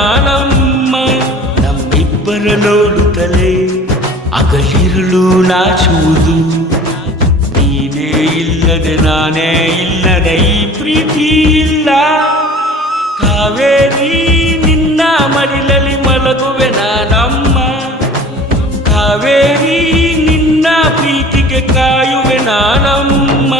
ನಾನಮ್ಮ. ನಮ್ಮಿಬ್ಬರ ನೋಡುತ್ತಲೇ ಅಗಲಿರುಳು ನಾಚುವುದು, ನೀನೇ ಇಲ್ಲದೆ ನಾನೇ ಇಲ್ಲದೆ ಈ ಪ್ರೀತಿ ಇಲ್ಲ. ಕಾವೇರಿ ನಿನ್ನ ಮಡಿಲಲ್ಲಿ ಮಲಗುವೆ ನಾನಮ್ಮ, ಕಾವೇರಿ ನಿನ್ನ ಪ್ರೀತಿಗೆ ಕಾಯುವೆ ನಾನಮ್ಮ.